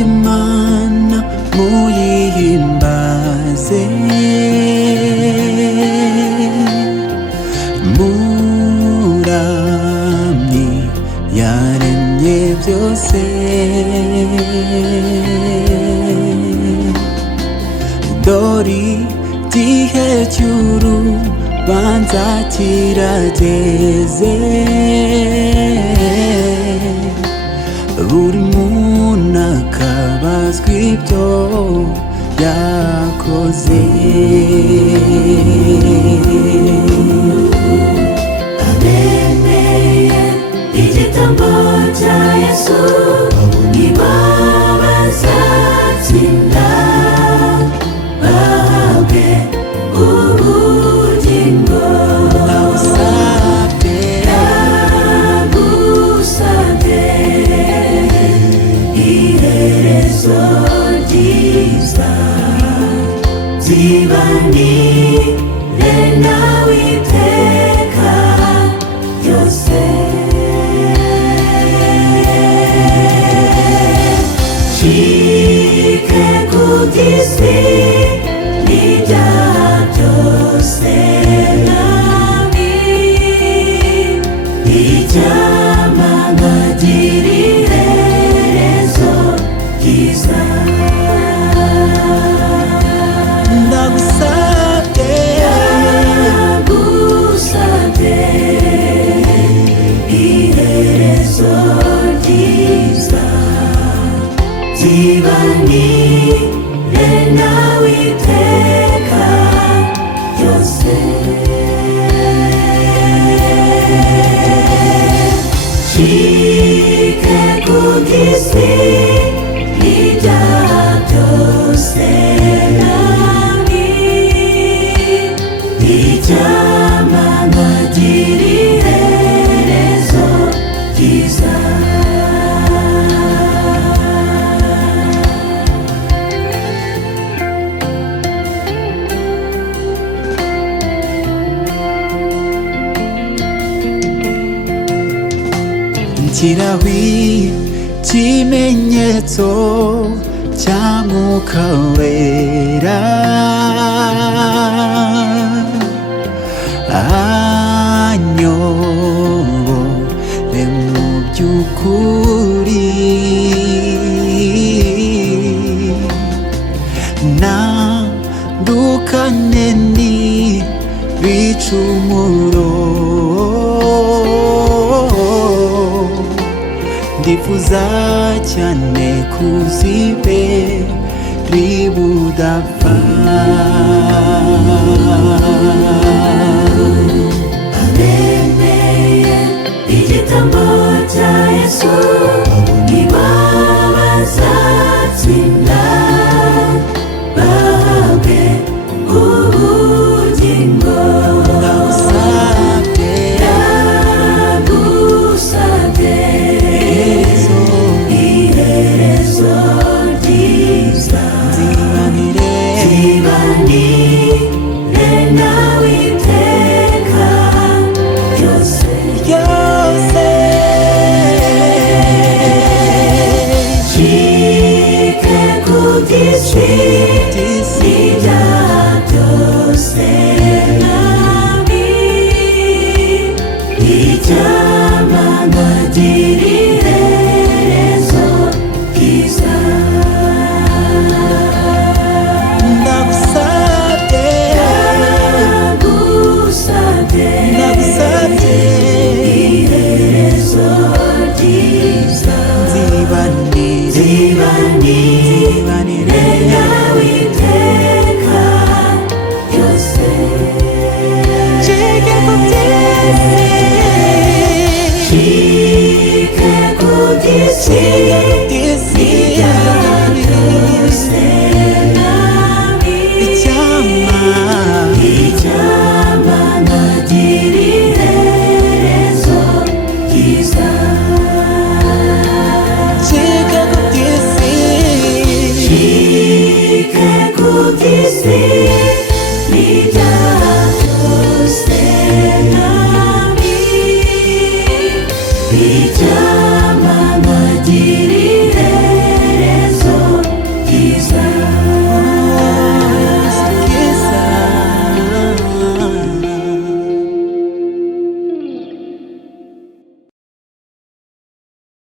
Imana muyihimbaze, muramyi yaremye byose. Dore igihe cy'urubanza kirageze, buri muntu akabazwa ibyo yakoze. Abemeye igitambo cya Yesu nibo bazatsinda, bahabwe ubugingo. Ndagusabye iherezo ryiza, zibanire nawe iteka ryose. Nshike ku by'isi n'ibyaha byose nabi, icyampa nkagira iherezo ryiza. Ndagusabye iherezo ryiza, zibanire nawe iteka ryose. Nshike ku by'isi n'ibyaha byose nabi, icyampa nkagira iherezo ryiza. Nshyiraho ikimenyetso cya Mwuka Wera, anyobore mu by'ukuri. Ntandukane n'ibicumuro, ndifuza cyane kuzibe ribudapfa. Abemeye igitambo cya Yesu nibo bazatsinda, bahabwe ubugingo. Ndagusabye iherezo ryiza, zibanire nawe iteka ryose. Nshike ku by'isi n'ibyaha byose nabi, icyampa nkagira